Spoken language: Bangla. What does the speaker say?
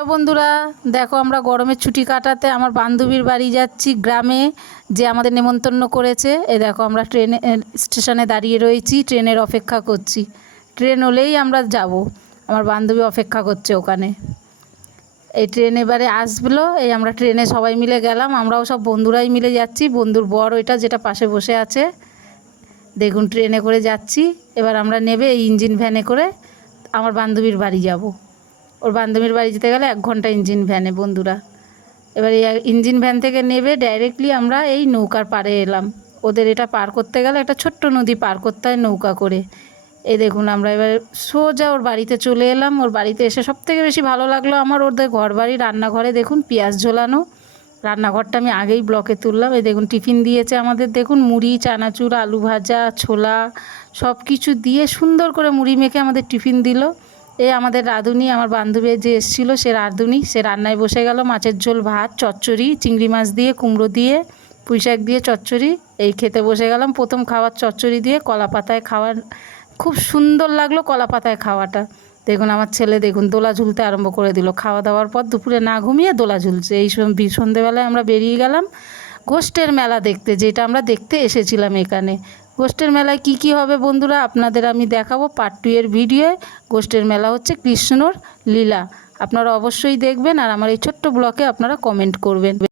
হ্যালো বন্ধুরা, দেখো আমরা গরমের ছুটি কাটাতে আমার বান্ধবীর বাড়ি যাচ্ছি গ্রামে, যে আমাদের নেমন্তন্ন করেছে। দেখো আমরা স্টেশনে দাঁড়িয়ে রয়েছি, ট্রেনের অপেক্ষা করছি। ট্রেন হলেই আমরা যাব। আমার বান্ধবী অপেক্ষা করছে ওখানে। এই ট্রেন এবারে আসলো, আমরা ট্রেনে সবাই মিলে গেলাম। আমরাও সব বন্ধুরাই মিলে যাচ্ছি। বন্ধুর বর ওইটা যেটা পাশে বসে আছে, দেখুন ট্রেনে করে যাচ্ছি। এবার আমরা নেবে এই ইঞ্জিন ভ্যানে করে আমার বান্ধবীর বাড়ি যাব। ওর বান্ধবীর বাড়ি যেতে গেলে 1 ঘন্টা ইঞ্জিন ভ্যানে বন্ধুরা। এবার এই ইঞ্জিন ভ্যান থেকে নেবে ডাইরেক্টলি আমরা এই নৌকার পাড়ে এলাম। ওদের এটা পার করতে গেলে একটা ছোট্ট নদী পার করতে হয় নৌকা করে। এই দেখুন আমরা এবার সোজা ওর বাড়িতে চলে এলাম। ওর বাড়িতে এসে সবথেকে বেশি ভালো লাগলো আমার ওদের ঘর বাড়ি। রান্নাঘরে দেখুন পেঁয়াজ ঝোলানো, রান্নাঘরটা আমি আগেই ব্লকে তুললাম। এই দেখুন টিফিন দিয়েছে আমাদের, দেখুন মুড়ি, চানাচুর, আলু ভাজা, ছোলা সব কিছু দিয়ে সুন্দর করে মুড়ি মেখে আমাদের টিফিন দিল। এই আমাদের রাঁধুনি, আমার বান্ধবী যে এসেছিলো সে রাঁধুনি, সে রান্নায় বসে গেল। মাছের ঝোল, ভাত, চচ্চড়ি, চিংড়ি মাছ দিয়ে, কুমড়ো দিয়ে, পুঁইশাক দিয়ে চচ্চড়ি, এই খেতে বসে গেলাম। প্রথম খাবার চচ্চড়ি দিয়ে কলা পাতায় খাওয়ার, খুব সুন্দর লাগলো কলা পাতায় খাওয়াটা। দেখুন আমার ছেলে দেখুন দোলা ঝুলতে আরম্ভ করে দিল। খাওয়া দাওয়ার পর দুপুরে না ঘুমিয়ে দোলা ঝুলছে। এই সন্ধেবেলায় আমরা বেরিয়ে গেলাম গোষ্ঠের মেলা দেখতে, যেটা আমরা দেখতে এসেছিলাম এখানে। গোষ্ঠের মেলায় কি কি হবে বন্ধুরা আপনাদের আমি দেখাবো পার্ট 2 এর ভিডিওয়ে। গোষ্ঠের মেলা হচ্ছে কৃষ্ণর লীলা, আপনারা অবশ্যই দেখবেন। আর আমার এই ছোট্ট ব্লগে আপনারা কমেন্ট করবেন।